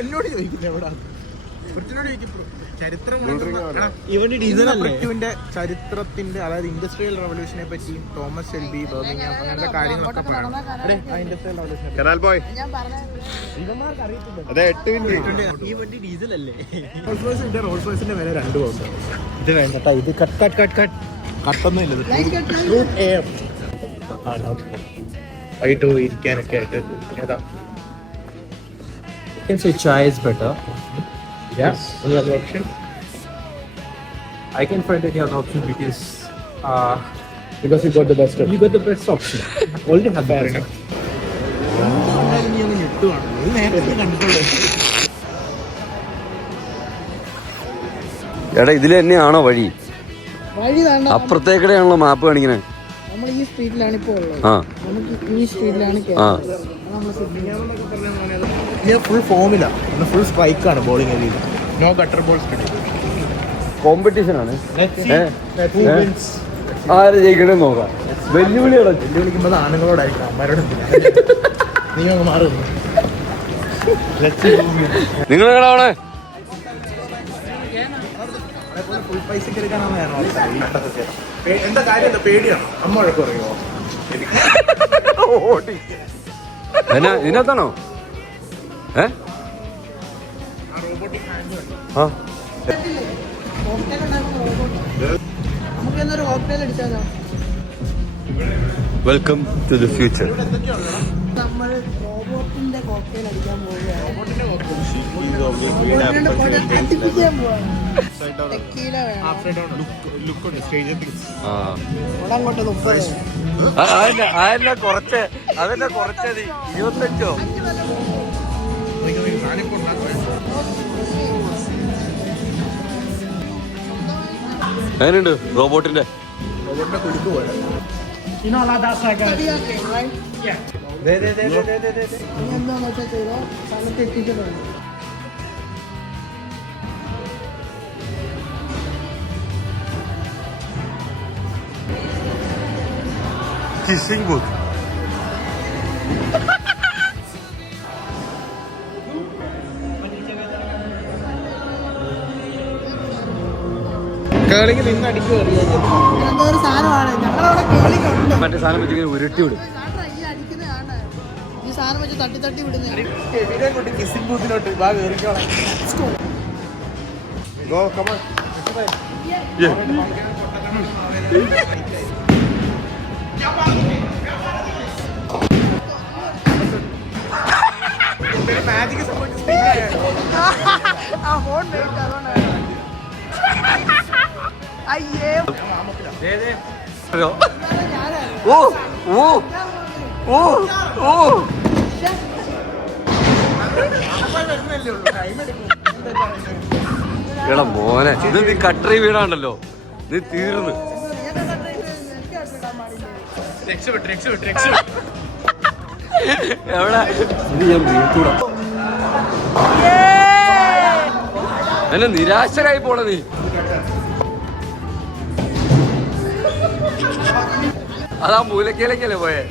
എന്നോട് ചോദിക്കുന്നത് എവിടെ ചരിത്രത്തിന്റെ അതായത് ഇൻഡസ്ട്രിയൽ റവല്യൂഷനെ പറ്റിയും തോമസ് ഷെൽബി ബർമിംഗ്ഹാം അങ്ങനത്തെ കാര്യങ്ങളൊക്കെ ഇൻഡസ്ട്രിയൽ റോൾസ് വില 2 പൗണ്ട്. ഇത് വേണ്ട, ഇത് കട്ടൊന്നും ഇല്ല. വൈകിട്ട് ഇരിക്കാനൊക്കെ ആയിട്ട് ഏതാ? You can say chai is better. Yes. Any other option? I can find any other option because you got the best option. you got the best option. Already have fair enough. എടാ ഇതിൽ തന്നെയാണോ വഴി? അപ്പുറത്തേക്കടെയാണല്ലോ മാപ്പ് കാണിക്കണേ. നമ്മൾ ഈ സ്ട്രീറ്റിലാണ് ഇപ്പോൾ ഉള്ളത്. നമുക്ക് ഈ സ്ട്രീറ്റിലാണ് ഫുൾ ഫോമില്ല, ഫുൾ സ്ട്രൈക്കാണ് ബോളിംഗ് ഏരിയയിൽ. No gutter ball study. Competition ആണ്. ആര് ജയിക്കണേ നോക്കാം. വെല്ലുവിളിക്കുമ്പോൾ ആണുങ്ങളോടായിരിക്കും, അമ്മമാരോട്. നീ അങ്ങ് മാറുന്നു. നിങ്ങൾ എങ്ങനെയാണ്? ഫുൾ പൈസക്ക് എടുക്കാനാണ് എന്താ കാര്യം? എന്താ പേടിയാണോ? അമ്മ വഴക്ക് പറയുമോ? ഇതിനകത്താണോ? Welcome to the future. നമ്മൾ റോബോട്ടിന്റെ കോക്ടെയിൽ അടിക്കാൻ പോവുകയാണ്. അതന്നെ കുറച്ച് 25. അതിനുണ്ട് റോബോട്ടിന്റെ കുരുക്ക് പോലെ. എന്താന്ന് വെച്ചാൽ ചെയ്തോ, സ്ഥലത്ത് എത്തിച്ചിട്ടുണ്ട്. Kissing booth. കേളിക്ക് നിന്ന് അടിക്കുക. എന്തോ ഒരു സാധനമാണ് ഞങ്ങളവിടെ കേളിക്കുണ്ട്. മറ്റേ സാധനം വെച്ച് ഉരുട്ടി വിടും. ഈ സാധനം വെച്ച് തട്ടി വിടുന്ന കിസ്സിംഗ് ബൂത്തിലോട്ട് ബാ കയറിക്കോളാം. മാജിക് സംഭവിച്ചു. അയ്യേ എടാ മോനെ, ഇത് നീ കട്ടറി വീടാണല്ലോ, നീ തീർന്ന്. എവിടെ ഇത് ഞാൻ വീട്ടൂടാ. എന്നെ നിരാശരായി പോണ നീ. അതാ മൂലക്കേലേക്കല്ലേ പോയെ.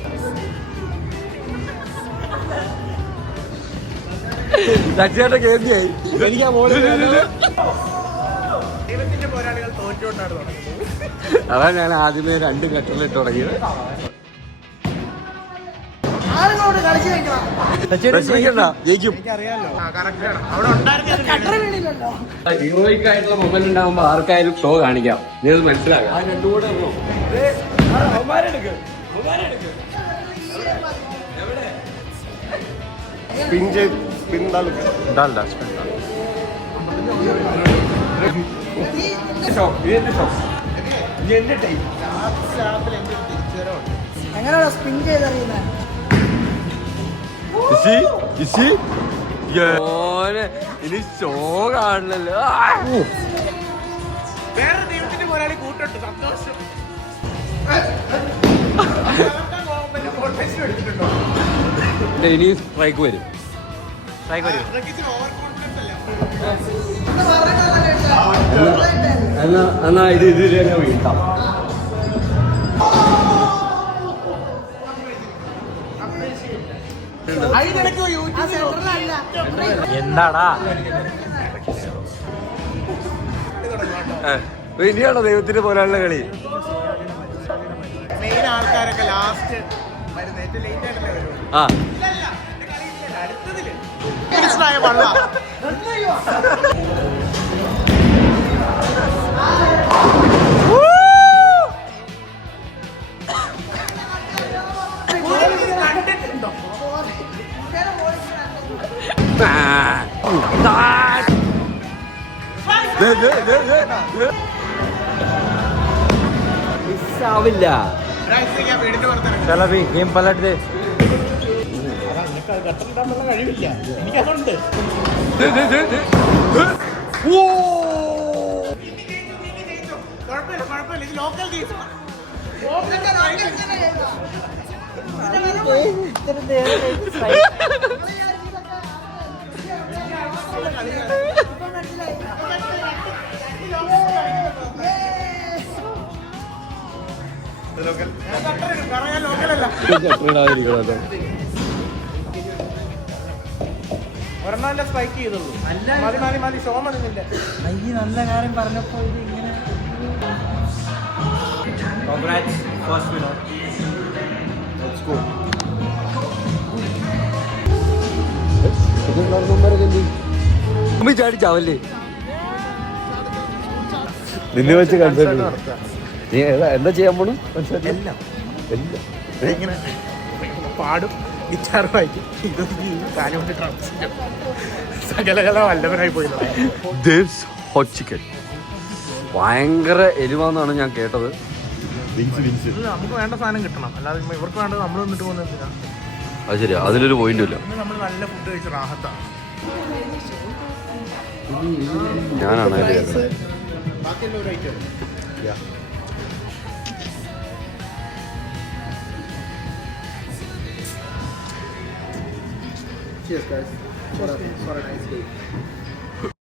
ലക്ഷ്യായിട്ട് കേന്ദ്രയായി. അതാ ഞാൻ ആദ്യമേ 2 കട്ടറിലിട്ട് തുടങ്ങിയത്. ഹീറോയിക് ആയിട്ടുള്ള മൊമെന്റ് ഉണ്ടാകുമ്പോ ആർക്കായാലും ഷോ കാണിക്കാം. നീ അത് മനസ്സിലാക്കാം. ആ 2 കൂടെ എങ്ങനെയാണോ സ്പിൻ ചെയ്തറിയുന്നത്? ഇനി ഷോ കാണണല്ലോ. വേറെ ദൈവത്തിന്റെ പോരാളി കൂട്ടുണ്ട്. സന്തോഷം. ഇനി സ്ട്രൈക്ക് വരും. എന്നാ ഇത് തന്നെ വീട്ടാം. അതിനിടയ്ക്ക് യൂട്യൂബിൽ എന്താടാ ഇനിയാണോ ദൈവത്തിന്റെ പോലെയുള്ള കളി? മെയിൻ ആൾക്കാരൊക്കെ ലാസ്റ്റ് വരുന്നത് ഏറ്റവും ലേറ്റ് ആയിട്ടല്ലേ വരുള്ളൂ. ആ അടുത്തതില് മനസ്സിലായ വള്ള കണ്ടിട്ടുണ്ടോ? മിസ്സാവില്ല. ഞാൻ വീടിന്റെ പുറത്തിറങ്ങി. चल अभी गेम पलट दे അതാ നിനക്ക് അത് കട്ടിടാനുള്ള കഴിവില്ല, എനിക്കതുണ്ട്. കുഴപ്പമില്ല കുഴപ്പമില്ല, ഇത് ലോക്കൽ ഗെയിം. ഒരെണ്ണം സ്പൈക്ക് ചെയ്തുള്ളൂ. മതി മതി മതി, ഷോ മതി നിന്റെ. നല്ല കാര്യം പറഞ്ഞപ്പോ ഇത് ഇങ്ങനെ Congrats, first winner. Let's go. ചാടി ചാവല്ലേ നിന്നെ വെച്ച് കൺസേർട്ട് നീ എന്താ ചെയ്യാൻ പോണു? എല്ലാം ഇങ്ങനെ പാടും, ഗിറ്റാർ വായിക്കും, ഇതൊക്കെ കാര്യം കൊണ്ട് ട്രാൻസ്ലേറ്റ് സകലകല വല്ലവനായി പോയി. ദേവ്സ് ഹോട്ട് ചിക്കൻ ഭയങ്കര എരിവാന്നാണ് ഞാൻ കേട്ടത്. നമുക്ക് വേണ്ട സാധനം കിട്ടണം, അല്ലാതെ ഇവർക്ക് വേണ്ടത് നമ്മൾ വന്നിട്ട് പോകുന്ന. അത് ശരിയാ, അതിലൊരു പോയിന്റും ഇല്ല. നമ്മൾ നല്ല ഫുഡ് കഴിച്ച് റാഹത്താണ്. ഞാനാണ് അതിൽ കേട്ടത്. ബാക്കിയെല്ലാം ഒരു item. Cheers guys. For a nice day.